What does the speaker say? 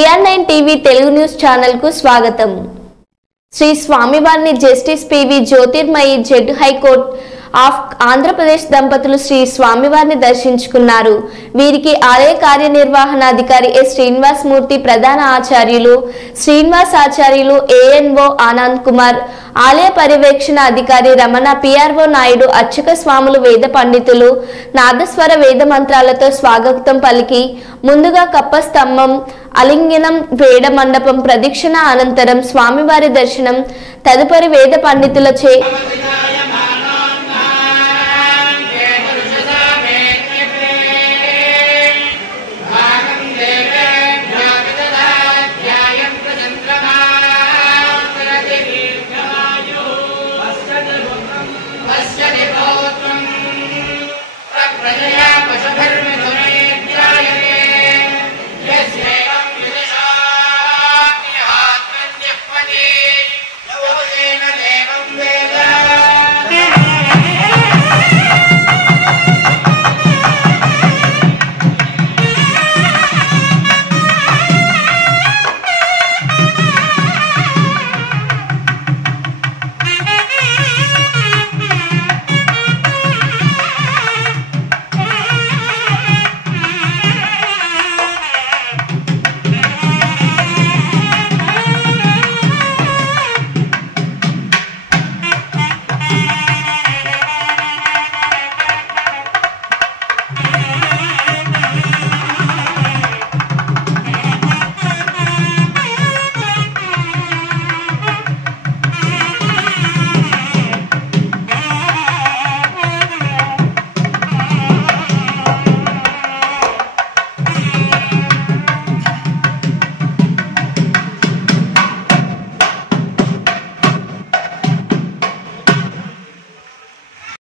VR9 TV Telugu news channel కు స్వాగతం। శ్రీ స్వామివారిని justice PV Jyothirmayi judge high court of Andhra Pradesh దంపతులు శ్రీ స్వామివారిని దర్శించుకున్నారు। వీరికి ఆలయ కార్యనిర్వహణాధికారి ఎస్ శ్రీనివాస్ మూర్తి, ప్రధాన ఆచార్యులు శ్రీనివాస్ ఆచార్యులు ఏఎన్ఓ ఆనంద్ కుమార్, ఆలయ పర్యవేక్షణ అధికారి రమణ, పిఆర్ఓ నాయుడు, అర్చక స్వాములు, వేద పండితులు నాదస్వర వేద మంత్రాలతో స్వాగతం పలికి ముందుగా కప్పస్తంభం, అలింగనం, వేద మండపం ప్రదక్షిణ అనంతరం స్వామివారి దర్శనం, తదుపరి వేద పండితులచే